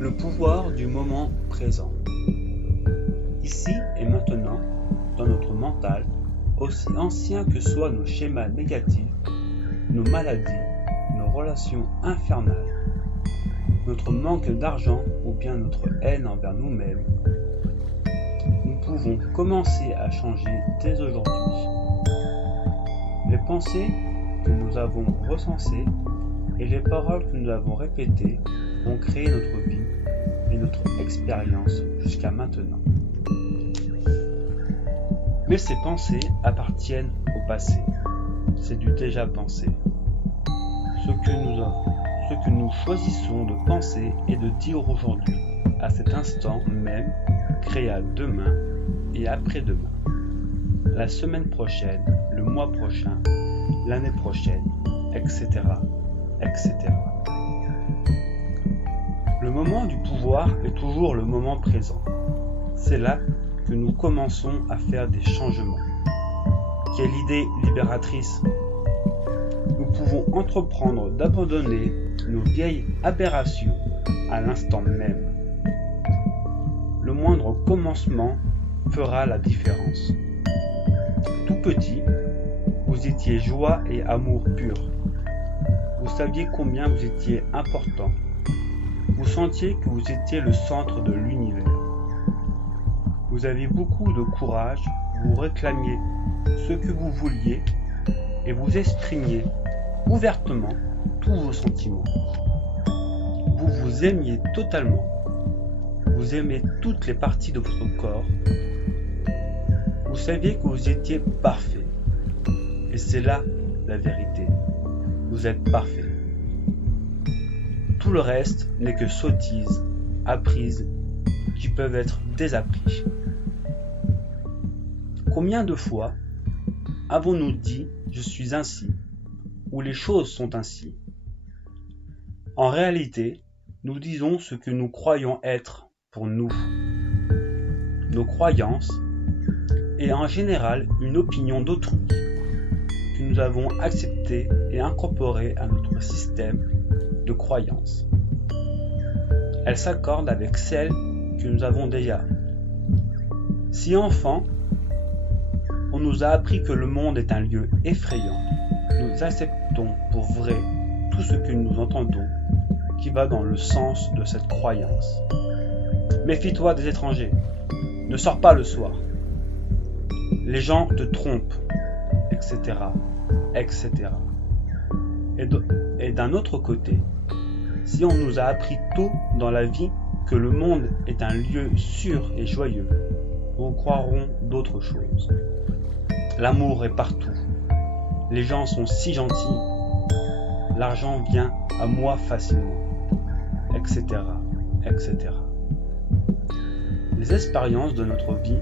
Le pouvoir du moment présent. Ici et maintenant, dans notre mental, aussi anciens que soient nos schémas négatifs, nos maladies, nos relations infernales, notre manque d'argent ou bien notre haine envers nous-mêmes, nous pouvons commencer à changer dès aujourd'hui. Les pensées que nous avons recensées et les paroles que nous avons répétées ont créé notre vie et notre expérience jusqu'à maintenant. Mais ces pensées appartiennent au passé. C'est du déjà pensé. Ce que nous choisissons de penser et de dire aujourd'hui, à cet instant même, créa demain et après-demain, la semaine prochaine, le mois prochain, l'année prochaine, etc., etc. Le moment du pouvoir est toujours le moment présent. C'est là que nous commençons à faire des changements. Quelle idée libératrice! Nous pouvons entreprendre d'abandonner nos vieilles aberrations à l'instant même. Le moindre commencement fera la différence. Tout petit, vous étiez joie et amour pur. Vous saviez combien vous étiez important. Vous sentiez que vous étiez le centre de l'univers. Vous aviez beaucoup de courage, vous réclamiez ce que vous vouliez et vous exprimiez ouvertement tous vos sentiments. Vous vous aimiez totalement. Vous aimez toutes les parties de votre corps. Vous saviez que vous étiez parfait. Et c'est là la vérité. Vous êtes parfait. Tout le reste n'est que sottises, apprises, qui peuvent être désappris. Combien de fois avons-nous dit « je suis ainsi » ou « les choses sont ainsi » ? En réalité, nous disons ce que nous croyons être pour nous. Nos croyances et en général une opinion d'autrui que nous avons acceptée et incorporée à notre système de croyances. Elle s'accorde avec celle que nous avons déjà. Si enfant, on nous a appris que le monde est un lieu effrayant, nous acceptons pour vrai tout ce que nous entendons qui va dans le sens de cette croyance. Méfie-toi des étrangers, ne sors pas le soir, les gens te trompent, etc., etc. Et d'un autre côté, si on nous a appris tôt dans la vie que le monde est un lieu sûr et joyeux, nous croirons d'autres choses. L'amour est partout. Les gens sont si gentils. L'argent vient à moi facilement, etc., etc. Les expériences de notre vie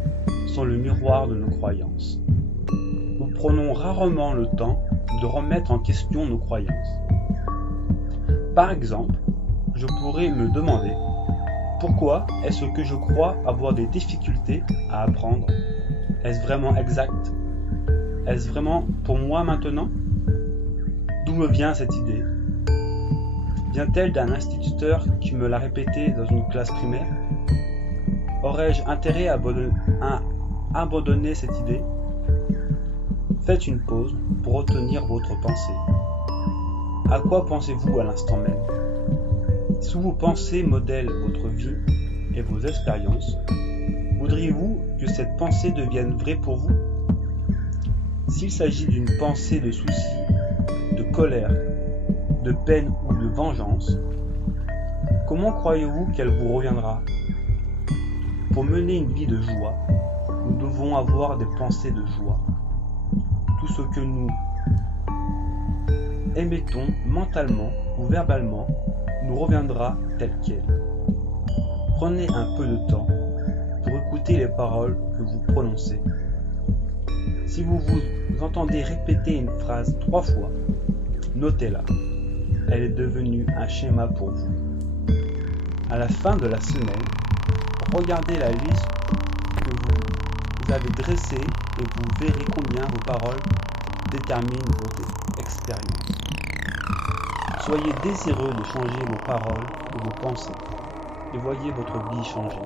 sont le miroir de nos croyances. Nous prenons rarement le temps de remettre en question nos croyances. Par exemple, je pourrais me demander pourquoi est-ce que je crois avoir des difficultés à apprendre ? Est-ce vraiment exact ? Est-ce vraiment pour moi maintenant ? D'où me vient cette idée ? Vient-elle d'un instituteur qui me l'a répété dans une classe primaire ? Aurais-je intérêt à abandonner cette idée ? Faites une pause pour retenir votre pensée. À quoi pensez-vous à l'instant même ? Si vos pensées modèlent votre vie et vos expériences, voudriez-vous que cette pensée devienne vraie pour vous ? S'il s'agit d'une pensée de souci, de colère, de peine ou de vengeance, comment croyez-vous qu'elle vous reviendra ? Pour mener une vie de joie, nous devons avoir des pensées de joie. Tout ce que nous émettons mentalement ou verbalement nous reviendra tel quel. Prenez un peu de temps pour écouter les paroles que vous prononcez. Si vous vous entendez répéter une phrase 3 fois, notez-la. Elle est devenue un schéma pour vous. À la fin de la semaine, regardez la liste que vous avez dressée et vous verrez combien vos paroles déterminent votre expérience. Soyez désireux de changer vos paroles et vos pensées. et voyez votre vie changer.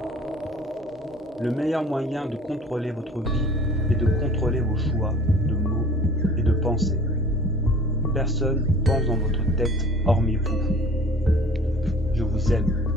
Le meilleur moyen de contrôler votre vie est de contrôler vos choix de mots et de pensées. Personne pense dans votre tête hormis vous. Je vous aime.